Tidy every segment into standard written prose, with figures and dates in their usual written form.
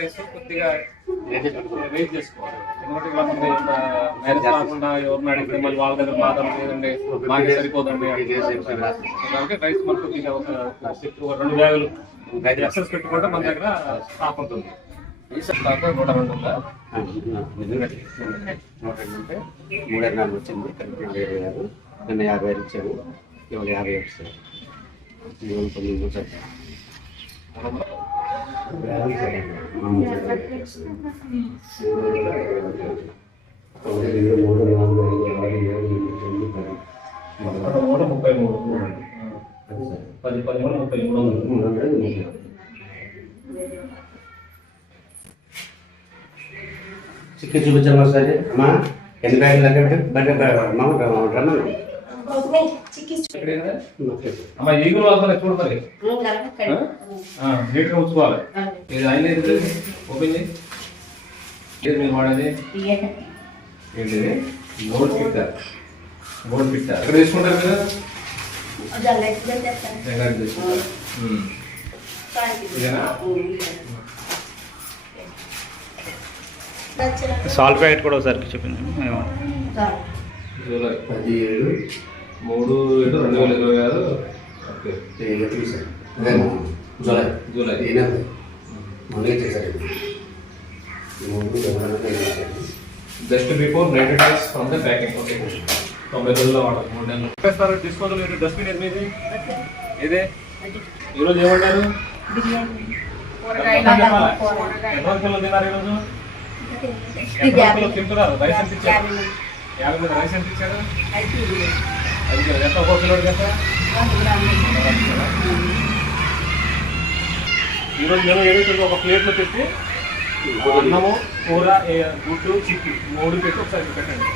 Rice కొద్దిగా wait చేసుకోవాలి. ఎందుకంటే ఇలా మ్యారేజ్ కాకుండా ఎవరిని అడిగితే మళ్ళీ వాళ్ళ దగ్గర మాత్రం లేదండి మాకే సరిపోతుంది అంటే రైస్ మనకు కొద్దిగా ఒక 2 బ్యాగులు ఎక్సెస్ పెట్టుకుంటే మన దగ్గర స్టాక్ ఉంటుంది. స్టాక్ 102 ఉందా? 102 ఉంటే 3 వచ్చింది. 76 నిన్న 55 ఇచ్చారు. ఇవాళ 50 వస్తారు. ఇవాళ 9 వచ్చారు. చిక్కి చూపించామా సరే అమ్మా ఎన్ని బ్యాగులు అమ్మా ఈగులు వాళ్ళ చూడాలి నీట్గా ఉంచుకోవాలి. ఇది ఆయన ఓపెన్ చేసి ఏది మీరు వాడేది ఏంటిది బోర్డు పిట్టారు. బోర్డు పిట్టారు ఎక్కడ తీసుకుంటారు మీరు? తీసుకుంటారు ఇదేనా? సాల్ట్ ప్యాకెట్ కూడా ఒకసారి చెప్పింది. July 17/3/2026. Okay July just before 90 days from the packing. Okay 90 రోజుల్లో వాడాలి. 3 నెలలు డిస్పోజల్ డస్ట్బిన్ ఎనిమిది ఇదే. ఈరోజు ఏమంటారు? ఎంతమంది పిల్లలు తిన్నారు ఈరోజు? తింటున్నారు. రైస్ ఎంత ఇచ్చారు? 50 మంది రైస్ ఎంత ఇచ్చారు? 5 కిలోలు. ఎంత ఒక్కో కిలో ఎంత? ఈరోజు మేము ఏదైతే ఒక ప్లేట్లో పెట్టి అన్నము కూర గుడ్డు చిక్కి 3 పెట్టి ఒకసారి పెట్టండి.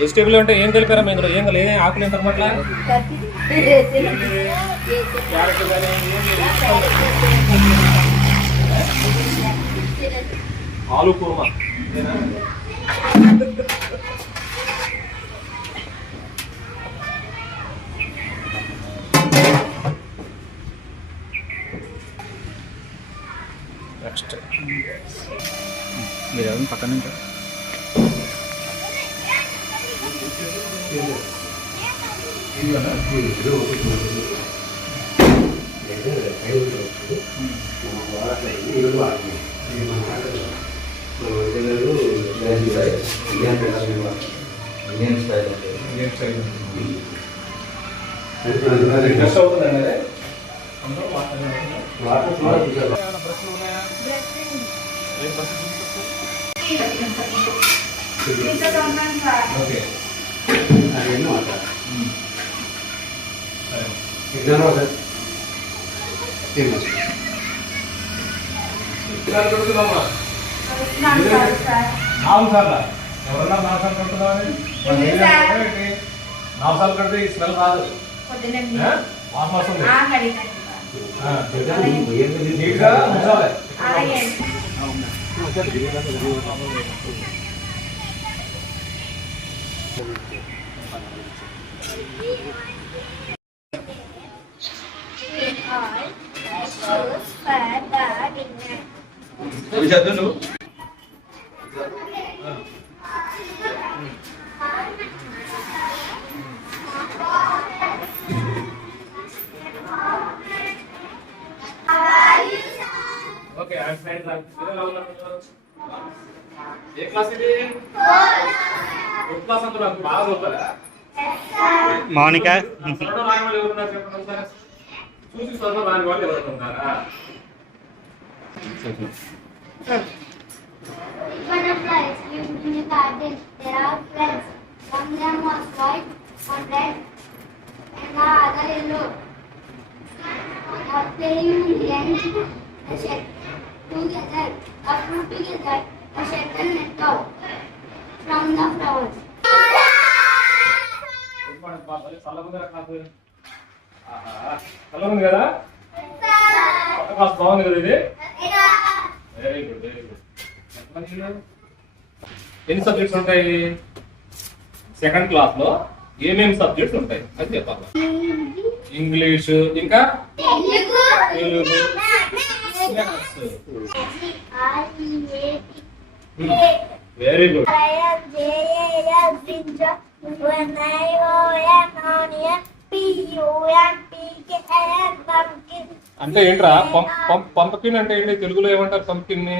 వెజిటేబుల్ అంటే ఏం తెలిపారా మీ ఇందులో? ఏం ఆకులు ఎంత అనమాట? క్యారెట్ కానీ ఆలు కుర్మా నెక్స్ట్ మీరు ఎవరు పక్కన నుంచి ఎవరన్నా 4 సార్లు కడుతున్నామని 4 సార్లు కడితే ఈ స్మెల్ రాదు. వాసన నీట్గా ఉంచాలి. చదువు ఓకే. ఏ క్లాస్ ఇది? క్లాస్ అంతా నాకు బాగా చదువుతారా? మౌనిక చూసి చదువు రాని వాళ్ళు ఎవరు ఉన్నారా? Butterflies live in a garden. There are friends. One of them was white, one red, and the other yellow. They are playing in the end. A shed together, a fruit together, a shed and let out from the flowers. చల్లగుంది కదా? Class బాగుంది కదా ఇది? Very good very good. ఎన్ని subjects ఉంటాయి? 2nd class లో ఏమేమి subjects ఉంటాయి అది చెప్పాలి. ఇంగ్లీష్, ఇంకా తెలుగు, వెరీ గుడ్. అంటే ఏంట్రా పంపకిన్ అంటే ఏంటి? తెలుగులో ఏమంటారు పంపకిన్ ని?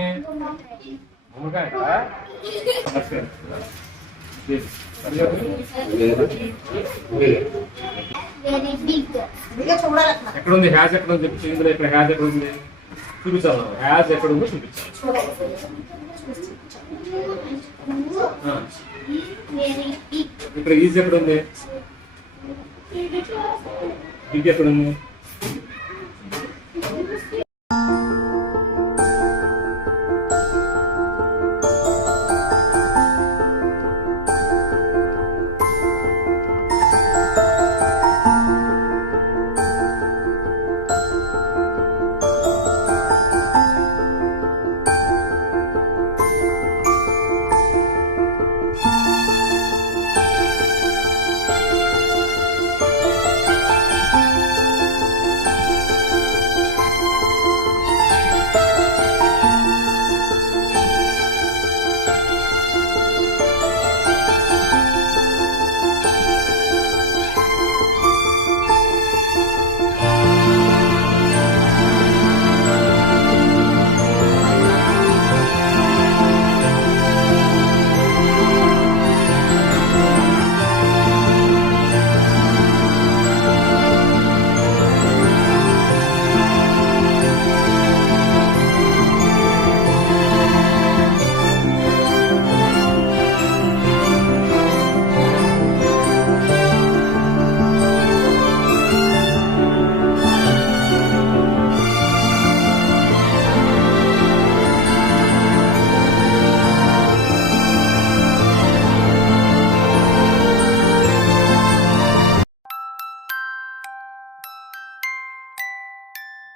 ఎక్కడుంది హ్యాజ్? ఎక్కడ ఉంది చెప్పి ఇందులో ఇక్కడ హ్యాజ్ ఎక్కడ ఉంది చూపించాలి. హ్యాజ్ ఎక్కడ ఉందో చూపించాలి. ఇక్కడ ఈజ్ ఎక్కడ ఉంది? బిగ్ ఎక్కడ ఉంది?